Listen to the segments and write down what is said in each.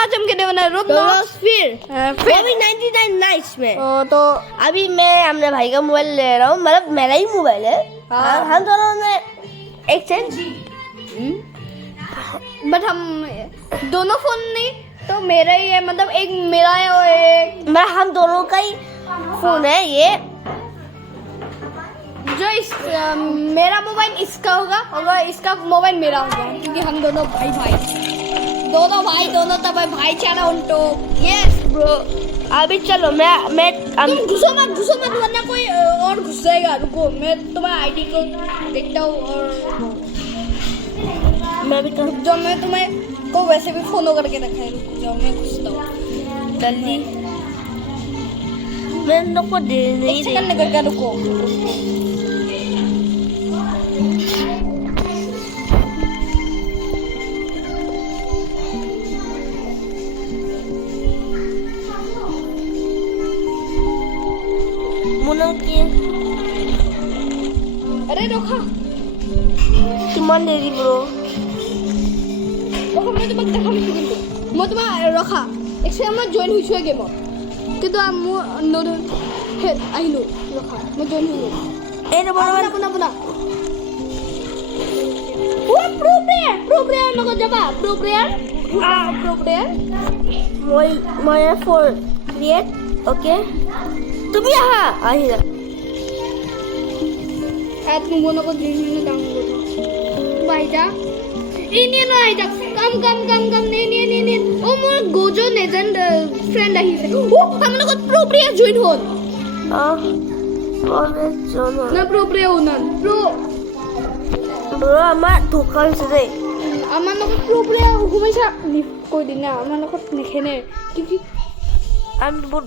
आज हम खेलने वाला है रोब्लॉक्स फिर फिर वो भी 99 नाइट्स में। तो अभी मैं अपने भाई का मोबाइल ले रहा हूँ, मतलब मेरा ही मोबाइल है। हम दोनों ने एक्सचेंज, बट हम दोनों फोन नहीं, तो मेरा ही है, मतलब एक मेरा है और एक मतलब हम दोनों का ही फोन है ये। जो मेरा मोबाइल इसका होगा और इसका मोबाइल मेरा होगा, क्योंकि हम दोनों भाई दोनों तब भाई चारा उल्टो। यस ब्रो, अभी चलो मैं तुम घुसो मत वरना कोई और घुस जाएगा। रुको, मैं तुम्हारा आईडी को देखता हूँ और मैं भी जो मैं तुम्हें को वैसे भी फॉलो करके रखा है। रुको जाओ, मैं घुसता हूँ जल्दी, मैं इन लोग को दे नहीं एक सेकंड निकल गया। रुको अरे रोखा किमान देरी ब्रो। रोखा मैं तुम्हें দেখা দিছো কিন্তু মই তোমার রখা এক্সট্রা মই জয়েন হইছো গেমত কিন্তু মই নতুন আহিলো রখা মই জয়েন হইলো এই রে বড় বনা ও প্রো প্লেয়ার লগত যাবা প্রো প্লেয়ার মই ফর ক্রিয়েট ওকে তুমি আহা আহিলা at muna ko din na download baida ini na aida kam ne oh mor gojo legend friend ahise oh amna ko pro player join hol na pro player unan pro bro আমার ধোকা হইছে রে আমার লগত pro player ঘুমাইছা নি কই দিন না আমার লগত নেখেনে কি আমি বহুত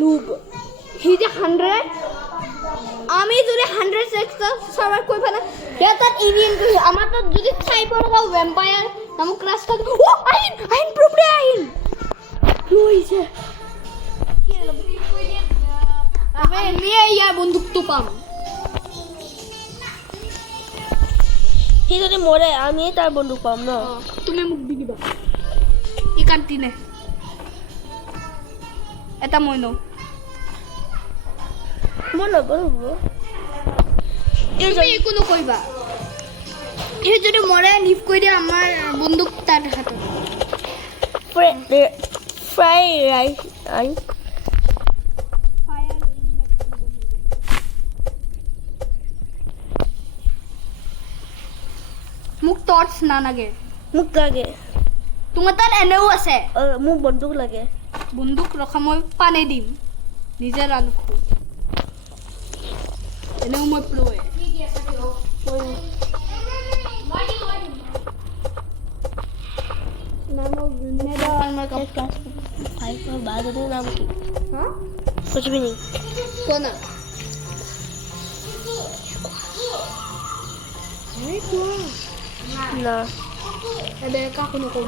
noob he is 100 আমি যদি 100 সেক্স সার্ভার কই পানা ইয়াত ইন্ডিয়ান কই আমার তো যদি সাইবার বা ভ্যাম্পায়ার নামক ক্লাস থাকে ও আইন প্রো প্লেয়ার আইন লইছে আবে নিয়ে ইয়া বন্দুক তো পাম সি যদি মরে আমি তার বন্দুক পাম না তুমি মুখ দি দিবা ই কান্টিনে এটা মই ন মনে করো ব্রো তুমি একো নকইবা এই যদি মরে লিভ কই দে আমার বন্দুক তার হাতে ফ্রাই রাইস আই মোক টর্চ না লাগে মোক লাগে তোমাৰ তাত এনেও আছে মোক বন্দুক লাগে বন্দুক ৰখা মই পানে দিম নিজে ৰাখো এনেও মই প্ৰোয়ে नाम मेरा मैं कब क्लास 5 में बाद में नाम की हां कुछ भी नहीं कौन है नहीं कौन ना ada ka kuno ko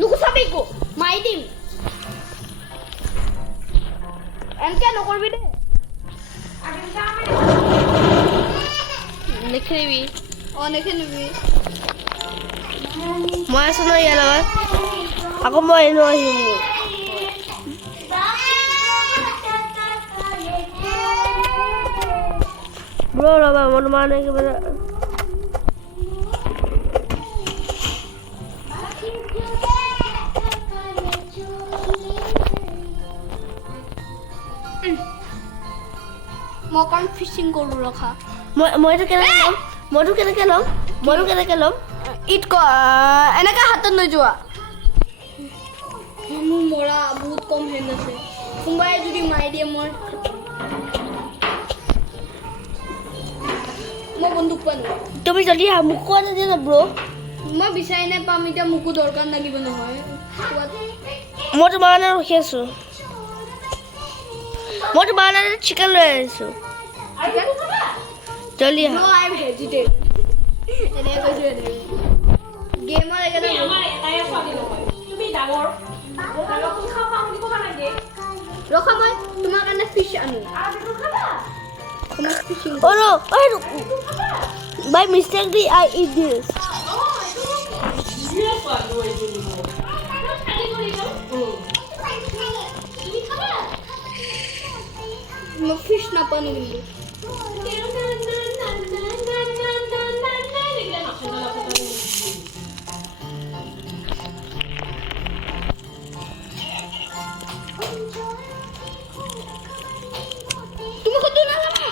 Nuku sabi ko, maidim. Enke no korbi de. লিখবি Oneke nibi. মই আছো ন ইয়াৰ লগত আকৌ মই এনো আহিম ব্ৰো ৰবা মই মানে কিবা মকন ফিশিং কৰো ৰখা মইটো কেনেকে ল'ম ইট ক এনেকা হাতত লৈ যোৱা মোৰ মৰা বহুত কম হেন আছে কোনবাই যদি মাৰি দিয়ে মই বন্দুক পানো তুমি যদি মোক কোৱা না দিয়া ব্ৰো মই বিচাৰি নাপাম এতিয়া মোকো দৰকাৰ লাগিব নহয় মই তোমাৰ কাৰণে ৰখি আছো মই তোমাৰ কাৰণে চিকেন লৈ আহিছো জলদি নো আই এম ভেজিটেবল এনে কৈছো এনে গেমৰ একেটা আমাৰ এটাই ছোৱালী নহয় তুমি ডাঙৰ ডাঙৰটো খাবা ৰখা মই তোমাৰ কাৰণে ফিশ আনো তোমাৰ fishing Oh no! By mistake, I eat this. মই ফিশ নাপানো কিন্তু তুমি কত না যাবা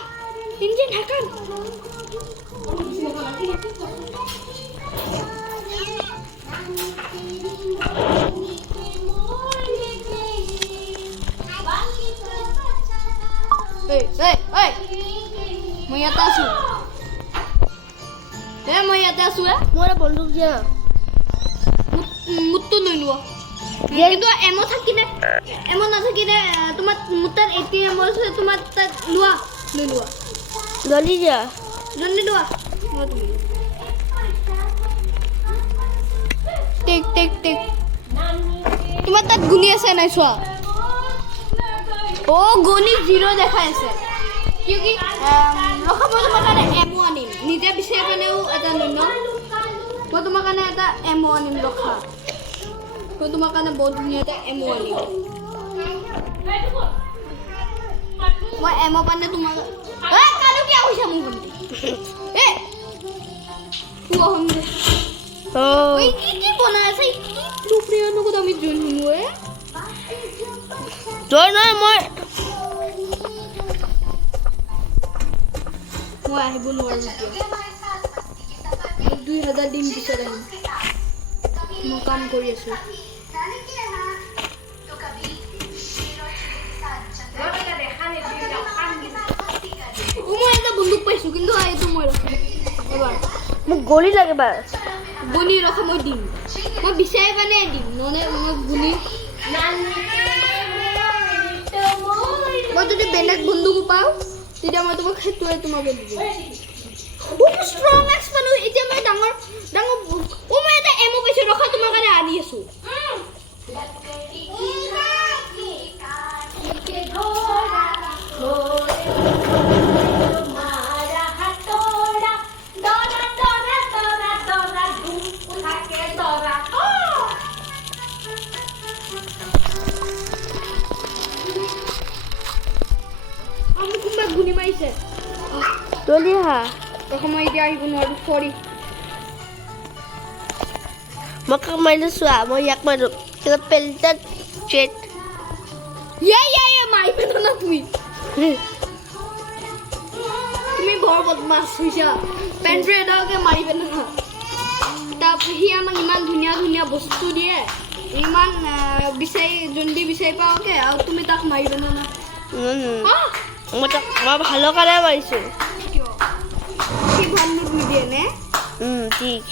ইঞ্জিন ঢাকান এই মই ইয়াতে আছো মই ইয়াতে আছো More bonduk dia. মুটটো লৈ লোৱা কিন্তু এমো থাকিলে এমো নাথাকিলে তোমাৰ মুটাৰ এটিএম আছে তোমাৰ তাত লোৱা লৈ লোৱা Loli dia. জলদি লোৱা টেক টেক টেক তোমাৰ তাত গুণি আছে নাই চোৱা ও গুণি 0 দেখাই আছে কিউকি ৰখা মই তোমাৰ কাৰণে এমো আনিম নিজে বিচাৰি পেলাইও এটা লৈ ন মই তোমাৰ কাৰণে এটা এমো আনিম ৰখা মই তোমাৰ কাৰণে বহুত ধুনীয়া এটা এমো আনিম মই এমো পানে তোমাৰ কালো কি কৈছা মোক বন্ধু এ তুই হম দে Oh. ওই কি বনাই আছে কি লুপ্রিয়া নগদ আমি জয়েন হলো Join না মই মই আহিব নোৱাৰো এতিয়া 2000 দিন পিছত আহিম মই কাম কৰি আছো মই এটা বন্দুক পাইছো কিন্তু এইটো মই ৰাখিম এবাৰ মোক গলি লাগে বাস গুনি ৰখা মই দিম মই বিচাৰি পানে দিম ননে মই গুনি মই যদি বেলেগ বন্দুক পাওঁ তেতিয়া মই তোমাক সেইটোৱে তোমাকে দিম ষ্ট্ৰং এক্স পানো এতিয়া মই ডাঙৰ ডাঙৰ মই এটা এমো পাইছো ৰখা তোমাৰ কাৰণে আনি আছো আমি কোনবা গুনি মাৰিছে Loli ha. ৰখা মই এতিয়া আহিব নোৱাৰো সৰি Maka main suah mau yak madu. Kita peltat chat. ইয়া মাৰি পেলো না তুমি তুমি বৰ বদমাছ হৈছা পেন্ট্ৰেডকে মাৰি পেলো না তাৰপৰা সি আমাক ইমান ধুনীয়া ধুনীয়া বস্তু দিয়ে ইমান বিচাৰি জল্দি বিচাৰি পাওঁকে আৰু তুমি তাক মাৰি পেলো না Mau halo kada marisu. কিয় সি ভাল লুট নিদিয়ে নে Tik.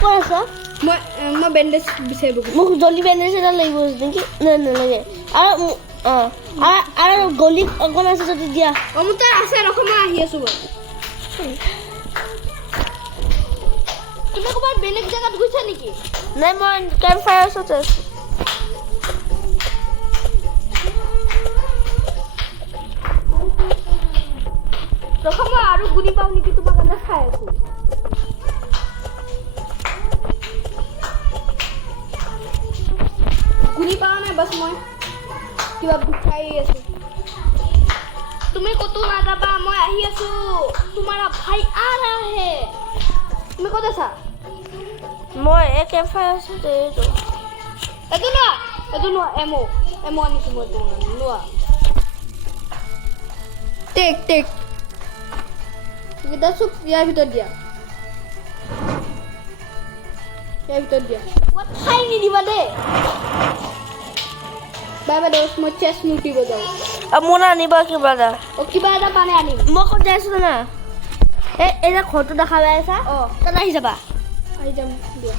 Kau মই বেণ্ডেজ বিচাৰিব গৈছো Mau joli bandage এটা লাগিব নেকি না নালাগে আৰু আৰু গলি অকণ আছে যদি দিয়া মোৰ তাৰ আছে ৰখা মই আহি আছো বাৰু তুমি ক'ৰবাত বেলেগ জেগাত গৈছা নেকি নাই মই কেম্প ফায়াৰ আছে ৰখা মই আৰু গুনি পাওঁ নেকি তোমাৰ কাৰণে চাই আছো গুনি পাওঁ নাই বাছ মই কিবা বিচাৰি আছো তুমি ক'তো নাযাবা মই আহি আছো তোমাৰা ভাই আ ৰহা হে তুমি ক'ত আছা মই এই কেম্প ফায়াৰ আছে এইটো লোৱা এমো আনিছো মই তোমাৰ কাৰণে লোৱা টেক এইকেইটা চব ইয়াৰ ভিতৰত দিয়া ঠাই নিদিবা দেই বাবা দোষ মই চেছ মুটিব যাওঁ মোৰ আনিবা কিবা এটা কিবা এটা পানে আনিম মই ক'ত যাই আছো না এই যে ঘৰটো দেখা পাই আছা তাত আহি যাবা আহি যাম দিয়া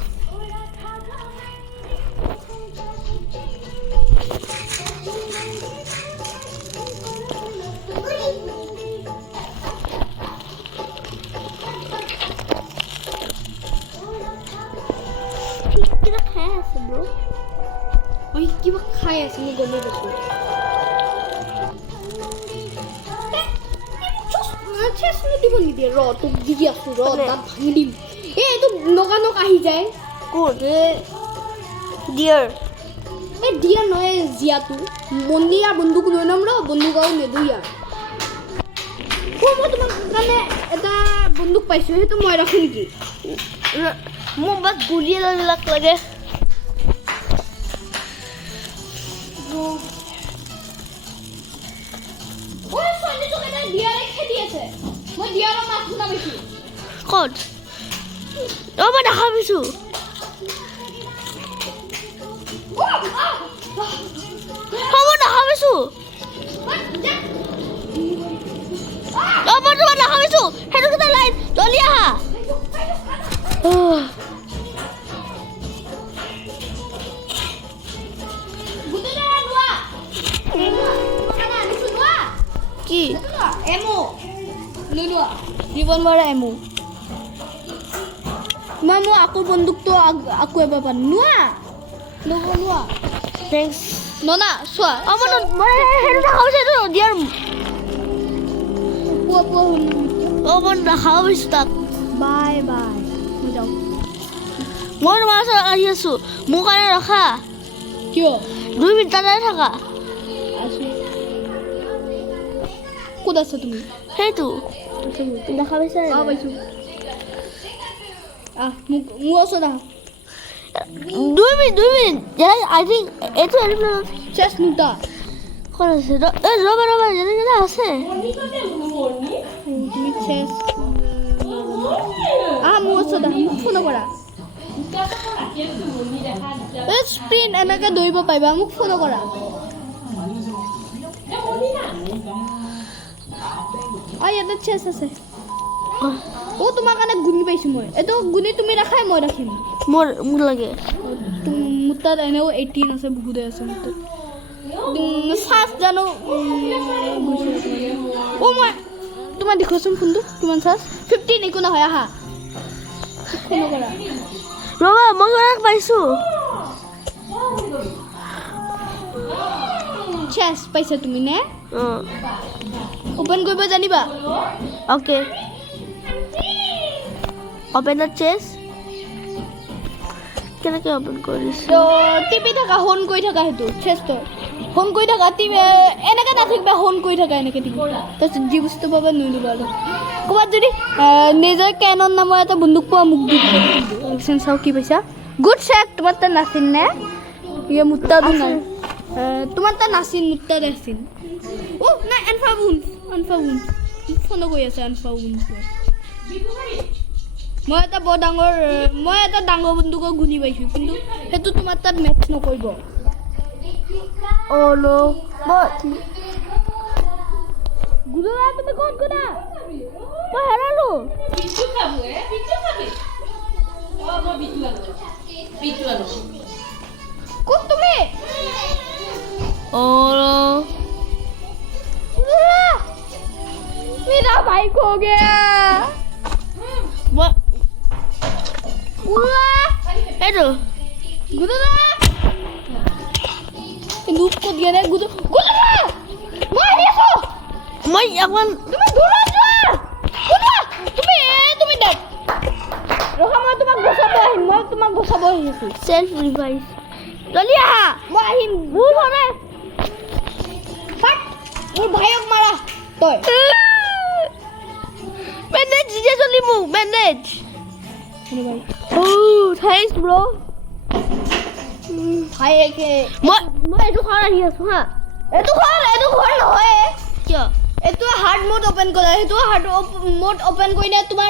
আছে ব্ৰ ঐ কিবা খাই আছে মই গমেই পাইছোঁ চেচ দিব নিদিয়ে ৰ তোক দি আছোঁ ৰ কোনে? তাত ভাঙি দিম এইটো নগানক আহি যায় কোন ডিয়াৰ এই দিয়া নহয় জীয়াটো মন্দিৰ বন্দুক লৈ নাম ৰ বন্দুক আৰু নেদো ইয়াৰ মই তোমাক কাৰণে এটা বন্দুক পাইছোঁ সেইটো মই ৰাখোঁ নেকি মোক বাছ গুলি এডালবিলাক লাগে ঐ ছোৱালীটোক এটা দিয়াৰে খেদি আছে মই দিয়াৰৰ মাত শুনা পাইছোঁ ক'ত অঁ মই দেখা পাইছোঁ মই দেখা পাইছোঁ অঁ মই তোমাক দেখা পাইছোঁ সেইটো কেইটা লাইন জলদি আহা কি এমো নোলোৱা জীৱন মাৰা এমো মই মোৰ আকৌ বন্দুকটো আকৌ এবাৰ পাম নোৱা থেংকছ ননা চোৱা অঁ মই সেইটো দেখা পাইছোঁ এইটো দিয়াৰ পুৱা অঁ মই দেখা পাইছোঁ তাক বাই বাই মই যাওঁ মই তোমাৰ ওচৰত আহি আছোঁ মোৰ কাৰণে ৰখা কিয় 2 মিনিট তাতে থাকা আছোঁ ক'ত আছা তুমি সেইটো দেখা পাইছা পাইছোঁ মোৰ ওচৰত আহা 2 মিনিট আই থিংক এইটো এৰোপ্লেনত চেছ নুটা ক'ত আছে ৰ'বা যেনে আছে তুমি চেছ মোৰ ওচৰত আহা মোক ফোন কৰা স্প্ৰিণ্ট এনেকৈ দৌৰিব পাৰিবা মোক ফোন কৰা ইয়াতে চেছ আছে তোমাৰ কাৰণে গুণি পাইছোঁ মই এইটো গুণি তুমি ৰাখাই মই ৰাখিম মোৰ লাগে মোৰ তাত এনেও 18 আছে বহুতে আছে মোৰ তাত চাৰ্জ জানো মই তোমাৰ দেখোৱাচোন ফোনটো কিমান চাৰ্জ 15 একো নহয় আহা ফোন কৰা ৰ'বা মই তোমাক পাইছোঁ চেছ পাইছা তুমি নে অঁ ওপেন কৰিব জানিবা অ'কে অ'পেন দ্য চেছ কেনেকৈ অ'পেন কৰিছে তো টিপি থাকা হোন কৰি থাকা সেইটো চেষ্টো হোন কৰি থাকা টিপি এনেকৈ নাথাকিবা হোন কৰি থাকা এনেকৈ টিপি তাৰপিছত যি বস্তু পাবা লৈ ল'বা আৰু ক'ৰবাত যদি নিজৰ কেনন নামৰ এটা বন্দুক পোৱা মোক দি দিবা চাওঁ কি পাইছা গুড চেক তোমাৰ তাত নাছিল নে ইয়ে মোৰ তাত নাই তোমাৰ তাত নাছিল মোৰ তাত আছিল নাই আনফা উন ফোনো কৰি আছে আনফা উন মই এটা ডাঙৰ বন্দুকৰ গুণি পাইছোঁ কিন্তু সেইটো তোমাৰ তাত মেটচ নকৰিব অ' নো গুৰুদা তুমি ক'ত গ'লা মই হেৰালোঁ ক'ত তুমি অ' मेरा भाई खो गया এইটো गुरुदा लूप को दिया ना गुरुदा मैं ये सो মই অকণমান তুমি দূৰত যোৱা গুৰুদা তুমি ডেট ৰখা মই তোমাক বচাব আহিছোঁ চেল্ফ ৰিভাইভ জলদি আহা মই আহিম ভুল হ'লে ফাট মোৰ ভাইক মাৰা তই বেণ্ডেজ দিছে জলদি মোক বেণ্ডেজ ভাই থেংকছ ব্ৰ ভাই একে মই এইটো ঘৰ আহি আছোঁ হা এইটো ঘৰ নহয় কিয় এইটো হাৰ্ড মোড ওপেন কৰা সেইটো হাৰ্ড মোড ওপেন কৰিলে তোমাৰ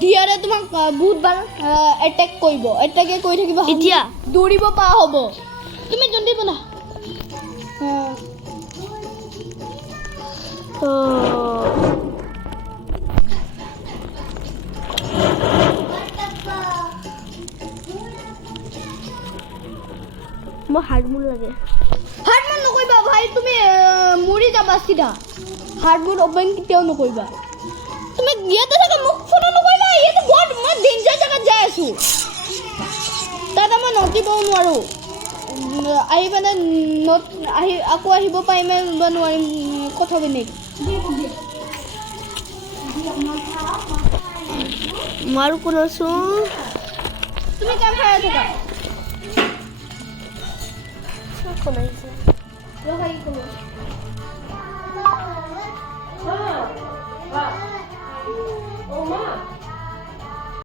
ডিয়াৰে তোমাক বহুত বাৰ এটেক কৰিব এটেকে কৰি থাকিব এতিয়া দৌৰিব পৰা হ'ব তুমি জলদি বনা মই হাৰ্ড মোড লাগে হাৰ্ড মোড নকৰিবা ভাই তুমি মৰি যাবা চিধা হাৰ্ড মোড ওপেন কেতিয়াও নকৰিবা তুমি ইয়াতে থাকা মোক ফোন নকৰিবা ইয়াতে বহুত মই ডেঞ্জাৰ জেগাত যাই আছোঁ দাদা মই নটিব নোৱাৰোঁ আহি মানে নোট আহি আকৌ আহিব পাৰিম বা নোৱাৰিম কথা নেকি মাৰো কোন আছো তুমি কেম খাই থাকা কোন আহিছে ৰখাই ক'লো